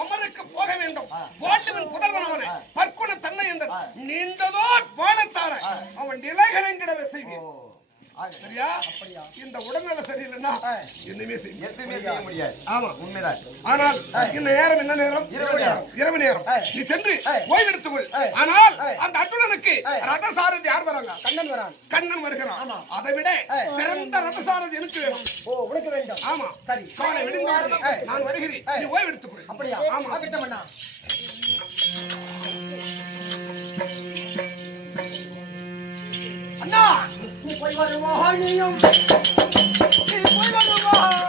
அமருக்கு போக வேண்டும். பாண்டுவன் புதல்வனான பற்குண தன்னை என்ற நீண்டதோ வானத்தார அவன் நிலைகளங்கிடவே செய்வேன். சரியா? இந்த உடல்நல சரியில்லைன்னா எதுவுமே செய்ய முடியாது. ஆமா, உண்மைதான். ஆனால் இந்த நேரம் என்ன நேரம்? இரவு நேரம். நீ சென்று ஓய்வெடுத்துக்கொள். ஆனால் அந்த அர்ஜுனனுக்கு ரதசாரதி யார் வராங்க? கண்ணன் வருகிறான். அதை விட சிறந்த ரதசாரதி எனக்கு வேணும். உனக்கு வேண்டும். ஆமா, சரி. காலை விடுந்தவுடனே நான் வருகிறேன். நீ ஓய்வெடுத்துக்கொள். அப்படியா? ஆமா. அண்ணா, நீ போய் வருவாய். நீயும் நீ போய் வருவாய்.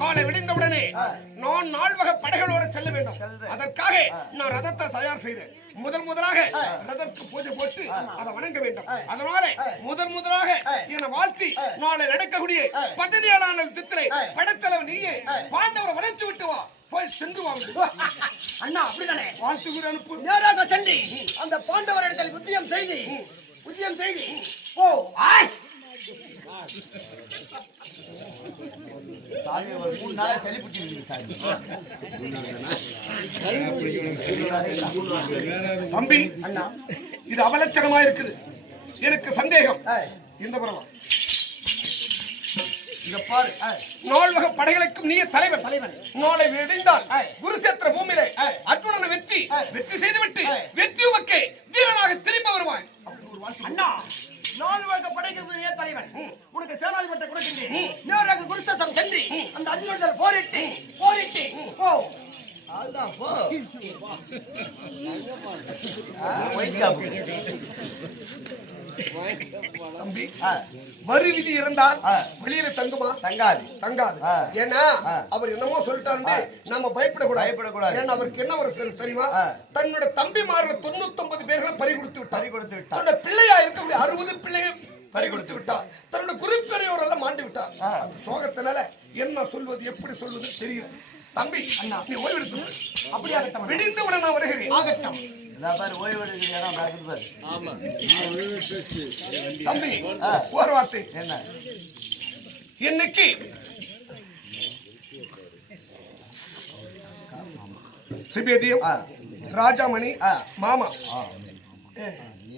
காலை விடிந்தவுடனே நான் 4 வகை படைகளோடு செல்ல வேண்டும். அதற்காக நான் ரதத்தை தயார் செய்தேன். முதலாக ரதத்துக்கு பூஜை போட்டு அதை வணங்க வேண்டும். அதனால முதலாக என்னை வாழ்த்தி நாளை நடக்கக்கூடிய 17ஆம் நாள் தித்திரை படைத்தலைவன் நீயே பாண்டவரை வளைத்து விட்டு வா. போய் சென்று வாங்க. அண்ணா, அப்படிதானே? வாழ்த்துக்கு அனுப்பு. நேராக சென்று அந்த பாண்டவரிடத்தில் உத்தியம் செய்து ஓ தம்பி, இது அவலட்சணமா இருக்குது. எனக்கு சந்தேகம். இந்த பரவா இத பாரு. 4 வகை படைகளுக்கும் நீ தலைவன். நாளை விடிந்தால் குருசேத்திர பூமியிலே அர்ஜுனனை வெற்றி செய்துவிட்டு வெற்றி உமக்கு வீரனாக திரும்ப வருவாய். அண்ணா, 4 வகை படைக்கு தலைவன். உனக்கு சேனாதிபதி கொடுக்கின்றேன். நேராக குருசேத்திரம் சென்று அந்த அர்ஜுனனை போரிட்டு போ. அதுதான் போ. தம்பி, வரி விதி இருந்தால் வெளியில தங்குமா? தங்காது. ஏன்னா அவர் என்னமோ சொல்லிட்டாரு, நம்ம பயப்படக்கூடாது. ஏன்னா அவருக்கு என்ன ஒரு தெரியுமா? தன்னோட தம்பிமார்ல 99 பேர்களை பறி கொடுத்து விட்டார். தன்னோட பிள்ளையா இருக்கக்கூடிய 60 பிள்ளைகள் பறி கொடுத்து விட்டார். தன்னோட குறிப்பெரியோர் எல்லாம் மாண்டு விட்டார். சோகத்தினால என்ன சொல்வது, எப்படி சொல்வது தெரியல. தம்பி, அண்ணா, நீ ஓய்வெடுத்து. அப்படியே விடிந்து உடனே நான் வருகிறேன். ஆகட்டும். தம்பி, ஒரு வார்த்தை. என்ன? இன்னைக்கு சிபேதியம் ராஜாமணி மாமா